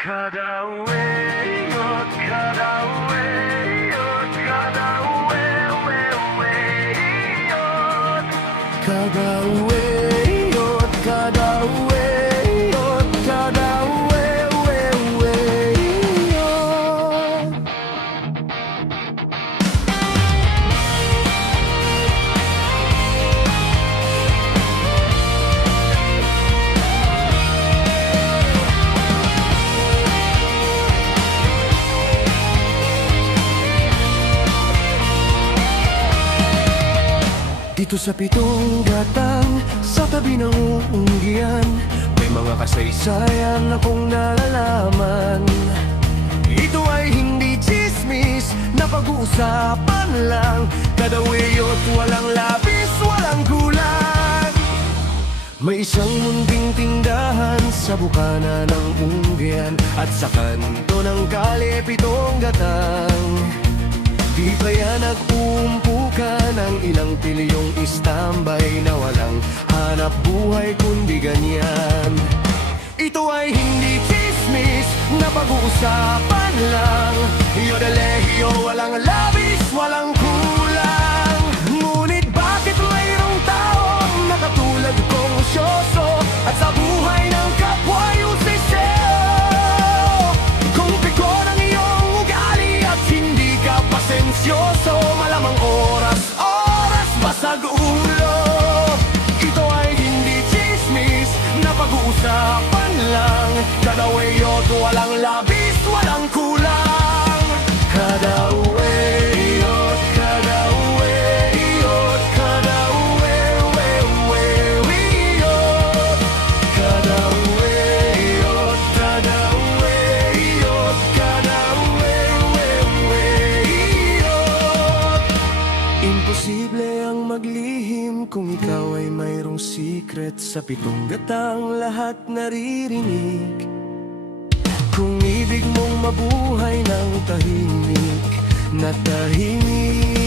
Kada way, oh, kada way, oh, kada way, way, way, oh. Kada way, oh, kada way, oh, kada way, way, way, oh. Dito sa pitong gatang, sa tabi ng uunggian, may mga kasaysayan akong nalalaman. Ito ay hindi chismis, na pag-uusapan lang. Kada wayo't walang labis, walang kulang. May isang munting tindahan sa bukana ng unggian, at sa kanto ng kalye pitong gatang. Di kaya nag-uumpukan ang ilang pilyong istambay na walang hanap buhay kundi ganyan. Ito ay hindi chismis, na pag-uusapan lang. Yodeleyo, walang labis, walang kulang. Ngunit bakit mayroong taong nakatulad kong syoso at sa buhay ng kapwa yusiseo? Kung pikon ang iyong ugali at hindi ka pasensyoso, malamang oras-oras basag ulo. Ito ay hindi chismis, na pag-uusapan lang. Kada wayo't walang labis, walang kulang. Kada wayo't, kada wayo't, kada way, way, wayo't. Kada wayo't, kada wayo't, kada way, wayo't. Imposible ang maglihim kung ikaw ay mayroong secret. Sa pitong gatang lahat naririnig. Kung ibig mong mabuhay ng tahimik na tahimik,